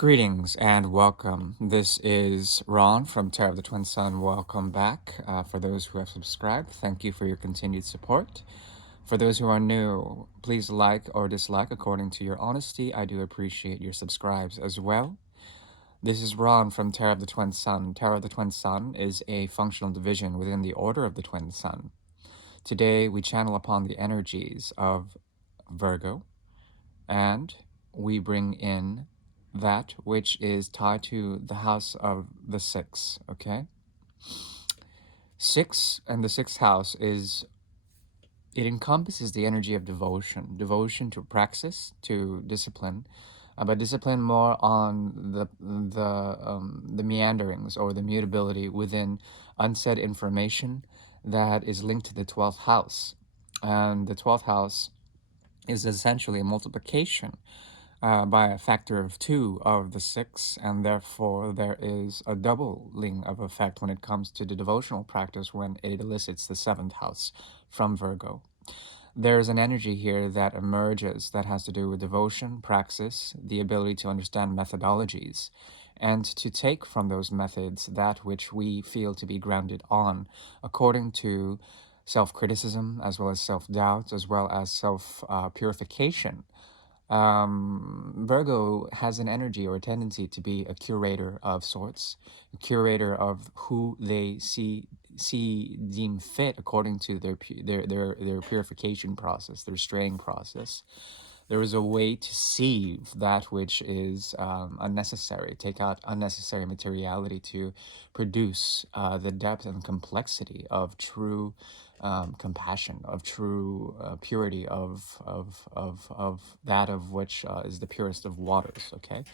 Greetings and welcome. This is Ron from Terror of the Twin Sun. Welcome back. For those who have subscribed, thank you for your continued support. For those who are new, please like or dislike according to your honesty. I do appreciate your subscribes as well. This is Ron from Terror of the Twin Sun. Terror of the Twin Sun is a functional division within the Order of the Twin Sun. Today, we channel upon the energies of Virgo, and we bring in that which is tied to the house of the six, okay? Six, and the sixth house it encompasses the energy of devotion to praxis, to discipline, but discipline more on the meanderings or the mutability within unsaid information that is linked to the 12th house. And the 12th house is essentially a multiplication by a factor of 2 of the 6, and therefore there is a doubling of effect when it comes to the devotional practice when it elicits the 7th house from Virgo. There's an energy here that emerges that has to do with devotion, praxis, the ability to understand methodologies, and to take from those methods that which we feel to be grounded on, according to self-criticism, as well as self-doubt, as well as self-purification. Virgo has an energy or a tendency to be a curator of sorts, a curator of who they deem fit according to their purification process, their straying process. There is a way to sieve that which is unnecessary, take out unnecessary materiality to produce the depth and complexity of true compassion, of true purity, of that of which is the purest of waters, okay?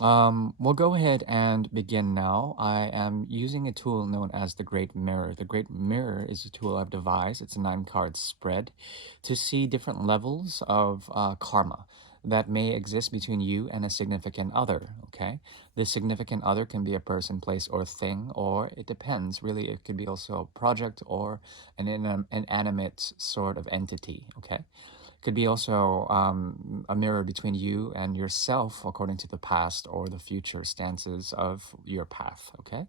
We'll go ahead and begin now. I am using a tool known as the Great Mirror. The Great Mirror is a tool I've devised. It's a 9-card spread to see different levels of karma that may exist between you and a significant other, okay? This significant other can be a person, place, or thing, or it depends. Really, it could be also a project or an inanimate sort of entity, okay? Could be also a mirror between you and yourself according to the past or the future stances of your path, okay?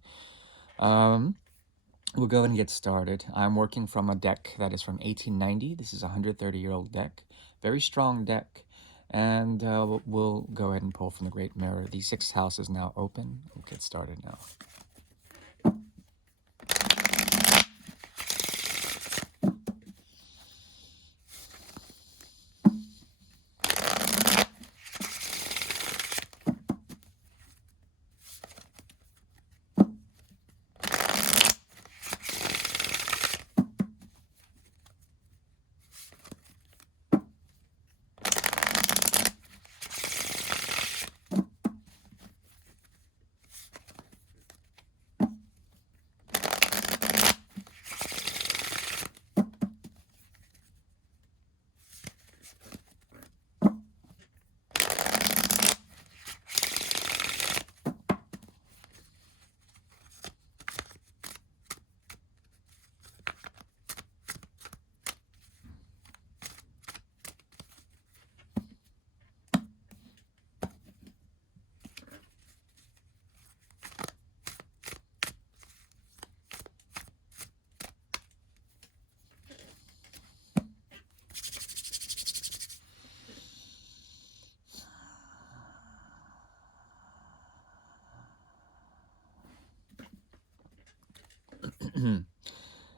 We'll go and get started. I'm working from a deck that is from 1890. This is a 130-year-old deck. Very strong deck. And we'll go ahead and pull from the Great Mirror. The 6th house is now open. We'll get started now.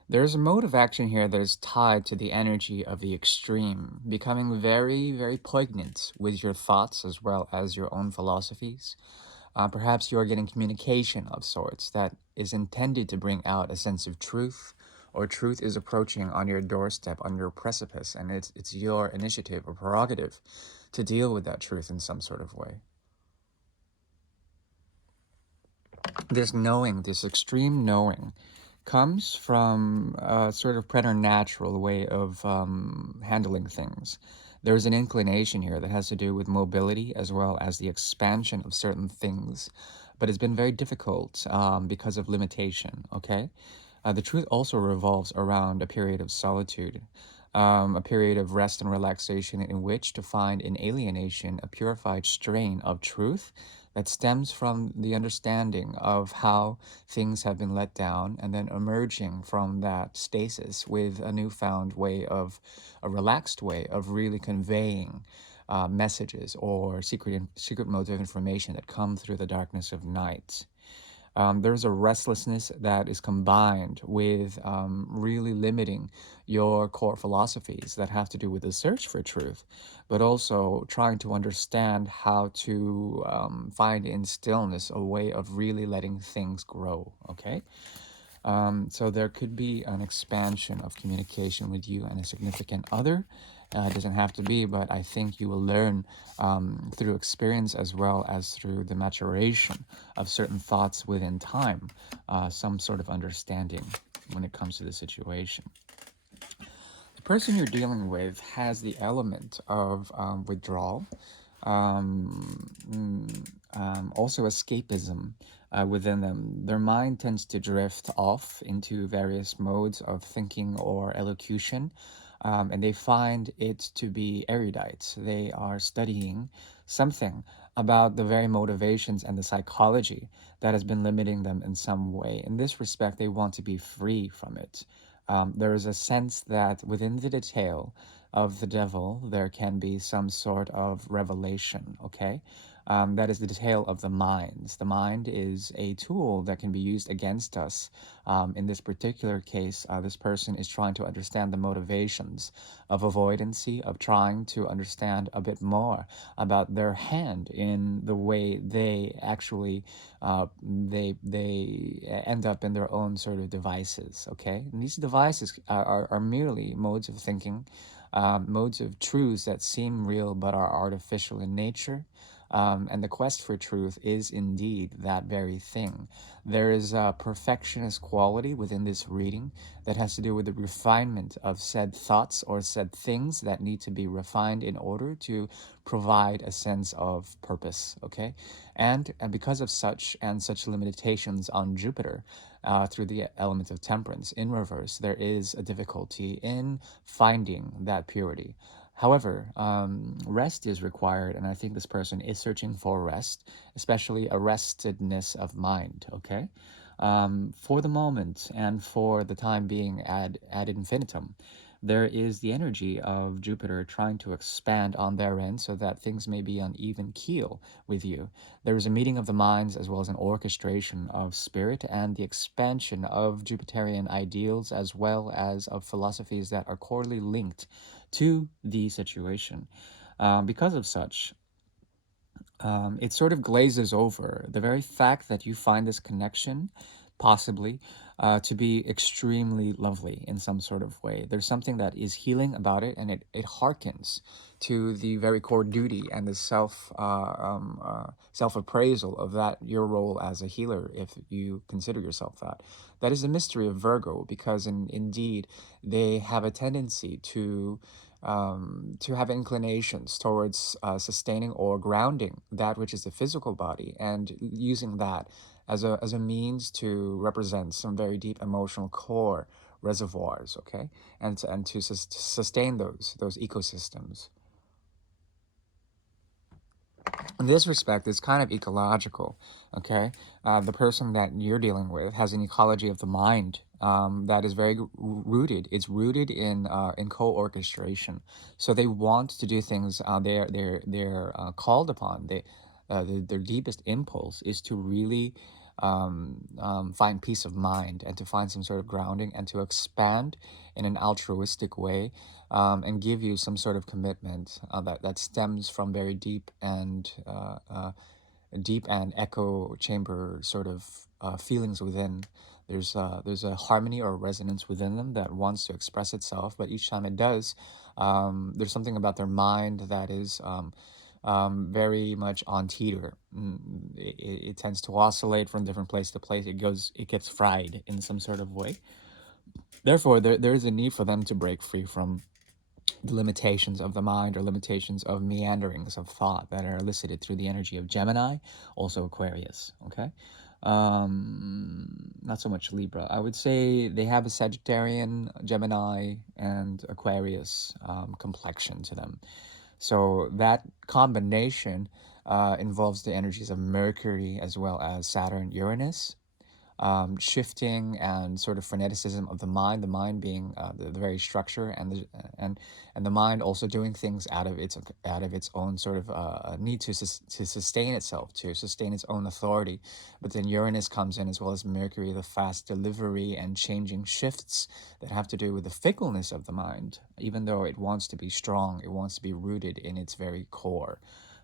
There's a mode of action here that is tied to the energy of the extreme, becoming very, very poignant with your thoughts as well as your own philosophies. Perhaps you're getting communication of sorts that is intended to bring out a sense of truth, or truth is approaching on your doorstep, on your precipice, and it's your initiative or prerogative to deal with that truth in some sort of way. This knowing, this extreme knowing, comes from a sort of preternatural way of handling things. There's an inclination here that has to do with mobility as well as the expansion of certain things, but it's been very difficult because of limitation, okay? The truth also revolves around a period of solitude. a period of rest and relaxation in which to find in alienation a purified strain of truth that stems from the understanding of how things have been let down, and then emerging from that stasis with a newfound way of, a relaxed way of really conveying messages or secret modes of information that come through the darkness of night. There's a restlessness that is combined with really limiting your core philosophies that have to do with the search for truth, but also trying to understand how to find in stillness a way of really letting things grow. Okay. So there could be an expansion of communication with you and a significant other. It doesn't have to be, but I think you will learn through experience as well as through the maturation of certain thoughts within time, some sort of understanding when it comes to the situation. The person you're dealing with has the element of withdrawal, also escapism within them. Their mind tends to drift off into various modes of thinking or elocution, and they find it to be erudite. They are studying something about the very motivations and the psychology that has been limiting them in some way. In this respect, they want to be free from it. There is a sense that within the detail of the devil, there can be some sort of revelation, okay? That is the detail of the minds. The mind is a tool that can be used against us. In this particular case, this person is trying to understand the motivations of avoidancy, of trying to understand a bit more about their hand in the way they actually they end up in their own sort of devices. Okay, and these devices are merely modes of thinking, modes of truths that seem real but are artificial in nature. And the quest for truth is indeed that very thing. There is a perfectionist quality within this reading that has to do with the refinement of said thoughts or said things that need to be refined in order to provide a sense of purpose, okay? And because of such and such limitations on Jupiter, through the element of temperance in reverse, there is a difficulty in finding that purity. However, rest is required, and I think this person is searching for rest, especially a restedness of mind, okay? For the moment and for the time being ad infinitum, there is the energy of Jupiter trying to expand on their end so that things may be on even keel with you. There is a meeting of the minds as well as an orchestration of spirit and the expansion of Jupiterian ideals as well as of philosophies that are corely linked to the situation. Because of such, it sort of glazes over the very fact that you find this connection, possibly, to be extremely lovely in some sort of way. There's something that is healing about it, and it harkens to the very core duty and the self appraisal of that your role as a healer, if you consider yourself that. That is the mystery of Virgo, because indeed they have a tendency to have inclinations towards sustaining or grounding that which is the physical body, and using that as a means to represent some very deep emotional core reservoirs, okay, and to sustain those ecosystems. In this respect, it's kind of ecological, okay? The person that you're dealing with has an ecology of the mind that is very rooted. It's rooted in co-orchestration. So they want to do things. They're called upon. Their deepest impulse is to really find peace of mind and to find some sort of grounding and to expand in an altruistic way, and give you some sort of commitment that stems from very deep and echo chamber sort of feelings within. There's a harmony or resonance within them that wants to express itself, but each time it does, there's something about their mind that is very much on teeter. It tends to oscillate from different place to place. It gets fried in some sort of way. Therefore, there is a need for them to break free from the limitations of the mind or limitations of meanderings of thought that are elicited through the energy of Gemini, also Aquarius. Okay. Not so much Libra. I would say they have a Sagittarian, Gemini, and Aquarius complexion to them. So that combination involves the energies of Mercury as well as Saturn, Uranus, shifting and sort of freneticism of the mind being the very structure, and and the mind also doing things out of its own sort of need to sustain itself, to sustain its own authority. But then Uranus comes in as well as Mercury, the fast delivery and changing shifts that have to do with the fickleness of the mind. Even though it wants to be strong, it wants to be rooted in its very core.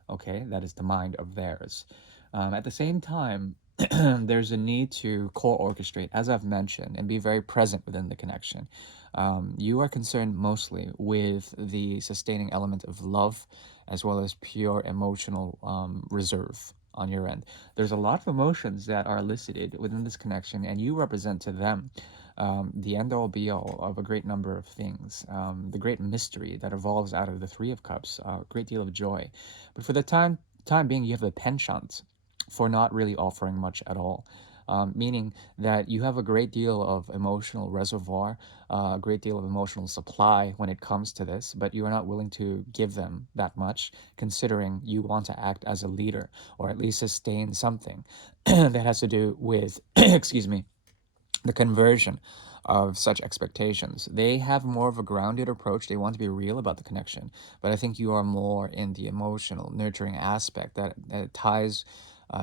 Okay, that is the mind of theirs. At the same time, there's a need to co-orchestrate, as I've mentioned, and be very present within the connection. You are concerned mostly with the sustaining element of love, as well as pure emotional reserve on your end. There's a lot of emotions that are elicited within this connection, and you represent to them the end all be all of a great number of things, the great mystery that evolves out of the Three of Cups, a great deal of joy. But for the time being, you have a penchant for not really offering much at all. Meaning that you have a great deal of emotional reservoir, a great deal of emotional supply when it comes to this, but you are not willing to give them that much, considering you want to act as a leader or at least sustain something that has to do with, excuse me, the conversion of such expectations. They have more of a grounded approach. They want to be real about the connection. But I think you are more in the emotional, nurturing aspect that ties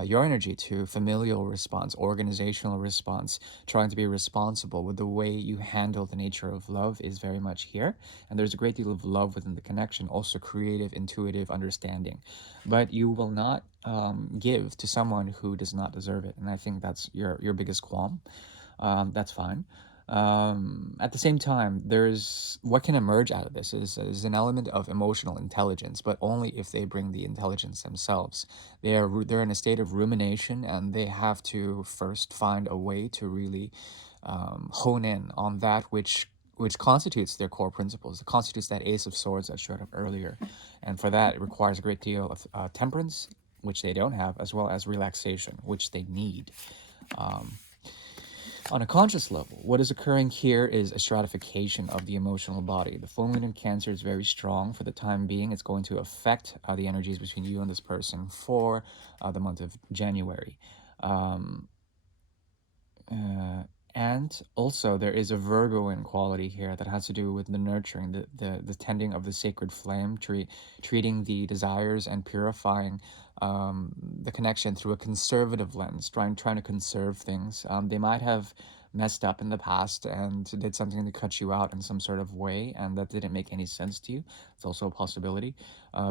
your energy to familial response, organizational response, trying to be responsible with the way you handle the nature of love is very much here. And there's a great deal of love within the connection, also creative, intuitive understanding. But you will not give to someone who does not deserve it. And I think that's your biggest qualm. That's fine. At the same time, there's what can emerge out of this is an element of emotional intelligence, but only if they bring the intelligence themselves. They're in a state of rumination, and they have to first find a way to really hone in on that which constitutes their core principles. It constitutes that Ace of Swords that showed up earlier, and for that it requires a great deal of temperance, which they don't have, as well as relaxation, which they need. On a conscious level, what is occurring here is a stratification of the emotional body. The full moon in Cancer is very strong for the time being. It's going to affect the energies between you and this person for the month of January. Um, uh, and also, there is a Virgoan quality here that has to do with the nurturing, the tending of the sacred flame, treating the desires and purifying the connection through a conservative lens, trying to conserve things. They might have messed up in the past and did something to cut you out in some sort of way, and that didn't make any sense to you. It's also a possibility.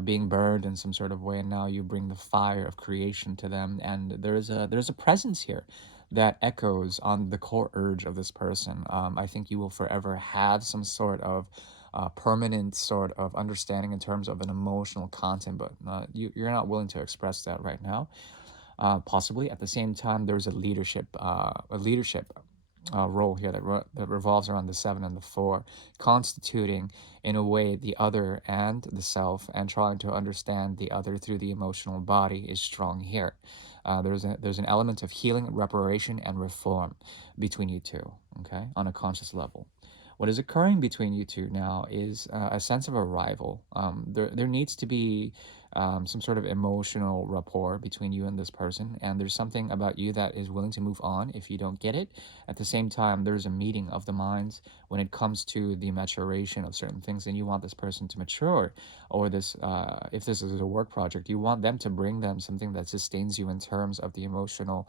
Being burned in some sort of way, and now you bring the fire of creation to them, and there's a presence here that echoes on the core urge of this person. I think you will forever have some sort of permanent sort of understanding in terms of an emotional content, but you're not willing to express that right now. Possibly at the same time, there's a leadership role here that revolves around the seven and the four, constituting in a way the other and the self, and trying to understand the other through the emotional body is strong here. There's an element of healing, reparation, and reform between you two. Okay, on a conscious level. What is occurring between you two now is a sense of arrival. There needs to be some sort of emotional rapport between you and this person, and there's something about you that is willing to move on if you don't get it. At the same time, there's a meeting of the minds when it comes to the maturation of certain things, and you want this person to mature, or if this is a work project, you want them to bring them something that sustains you in terms of the emotional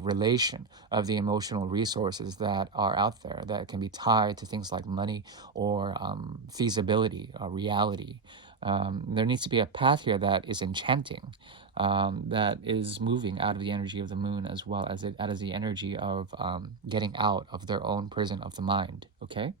relation, of the emotional resources that are out there that can be tied to things like money or feasibility, reality. There needs to be a path here that is enchanting, that is moving out of the energy of the moon, as well as it out of the energy of getting out of their own prison of the mind. Okay.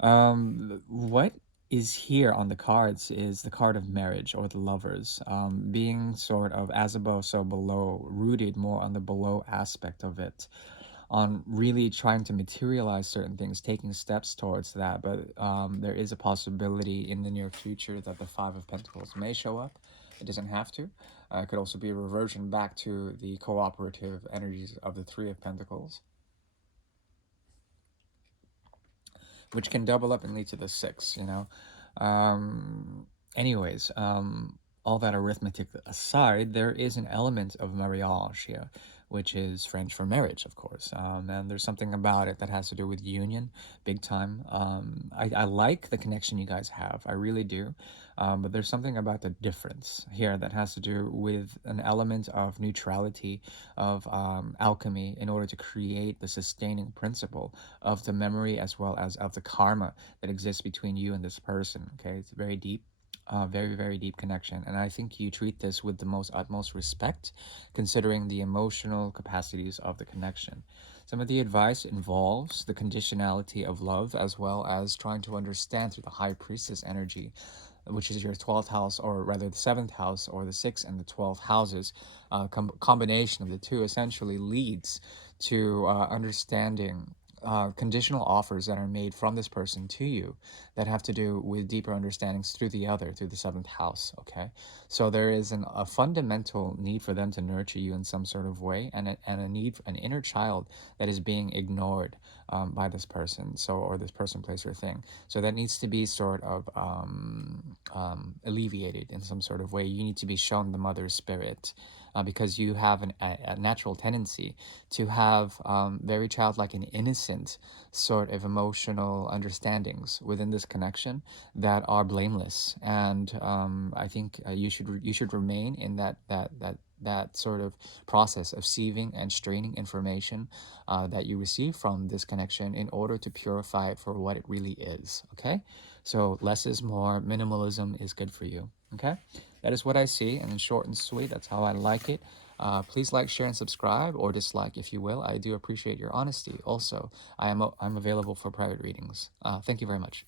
What is here on the cards is the card of marriage, or the lovers, being sort of as above, so below, rooted more on the below aspect of it, on really trying to materialize certain things, taking steps towards that. But there is a possibility in the near future that the Five of Pentacles may show up. It doesn't have to. It could also be a reversion back to the cooperative energies of the Three of Pentacles, which can double up and lead to the Six, you know. Anyways, all that arithmetic aside, there is an element of mariage here, which is French for marriage, of course. And there's something about it that has to do with union, big time. I like the connection you guys have, I really do. But there's something about the difference here that has to do with an element of neutrality, of alchemy, in order to create the sustaining principle of the memory as well as of the karma that exists between you and this person. Okay, it's very deep. Very, very deep connection. And I think you treat this with the most utmost respect, considering the emotional capacities of the connection. Some of the advice involves the conditionality of love, as well as trying to understand through the high priestess energy, which is your 12th house, or rather the 7th house, or the 6th and the 12th houses. Combination of the two essentially leads to understanding conditional offers that are made from this person to you that have to do with deeper understandings through the other, through the 7th house. Okay, so there is a fundamental need for them to nurture you in some sort of way, and a need, an inner child that is being ignored by this person, so, or this person, place, or thing. So that needs to be sort of alleviated in some sort of way. You need to be shown the mother's spirit, because you have a natural tendency to have very childlike and innocent sort of emotional understandings within this connection that are blameless. And I think you should remain in that sort of process of sieving and straining information that you receive from this connection in order to purify it for what it really is. Okay, so less is more. Minimalism is good for you. Okay, that is what I see, and in short and sweet, that's how I like it. Please like, share, and subscribe, or dislike if you will. I do appreciate your honesty. Also, I'm available for private readings. Thank you very much.